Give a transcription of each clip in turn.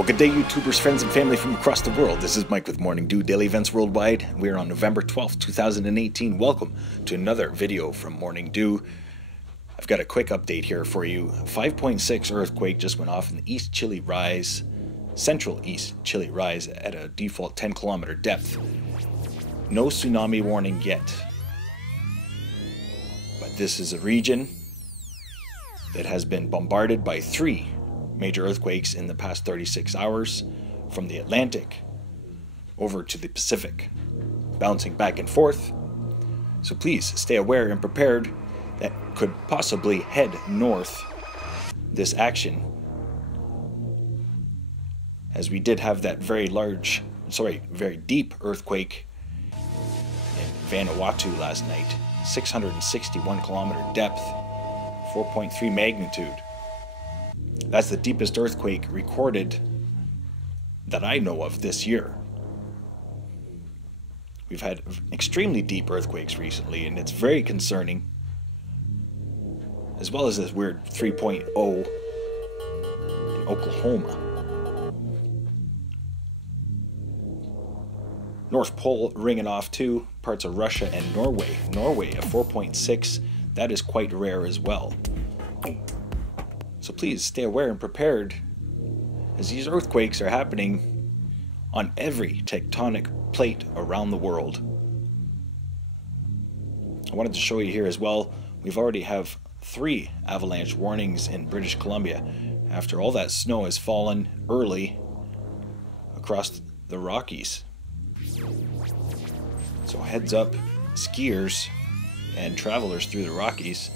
Well, good day, YouTubers, friends, and family from across the world. This is Mike with Morning Dew Daily Events Worldwide. We're on November 12th, 2018. Welcome to another video from Morning Dew. I've got a quick update here for you. 5.6 earthquake just went off in the East Chile Rise, Central East Chile Rise at a default 10-kilometer depth. No tsunami warning yet. But this is a region that has been bombarded by 3 major earthquakes in the past 36 hours, from the Atlantic over to the Pacific, bouncing back and forth. So please stay aware and prepared. That could possibly head north, this action, as we did have that very deep earthquake in Vanuatu last night, 661 kilometer depth, 4.3 magnitude. That's the deepest earthquake recorded that I know of this year. We've had extremely deep earthquakes recently, and it's very concerning, as well as this weird 3.0 in Oklahoma. North Pole ringing off too, parts of Russia and Norway. Norway, a 4.6, that is quite rare as well. So please stay aware and prepared, as these earthquakes are happening on every tectonic plate around the world. I wanted to show you here as well, we've already have 3 avalanche warnings in British Columbia after all that snow has fallen early across the Rockies. So heads up, skiers and travelers through the Rockies,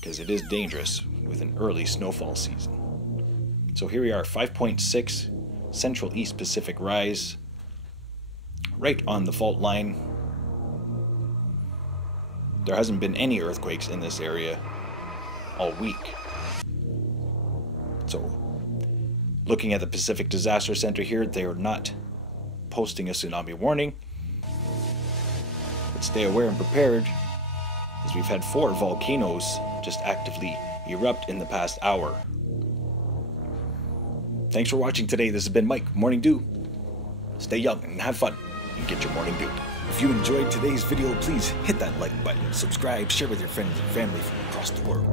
because it is dangerous with an early snowfall season. So here we are, 5.6 Central East Pacific Rise, right on the fault line. There hasn't been any earthquakes in this area all week. So looking at the Pacific Disaster Center here, they are not posting a tsunami warning. But stay aware and prepared, as we've had 4 volcanoes just actively erupt in the past hour. Thanks for watching today. This has been Mike, Morning Dew. Stay young and have fun and get your Morning Dew. If you enjoyed today's video, please hit that like button, subscribe, share with your friends and family from across the world.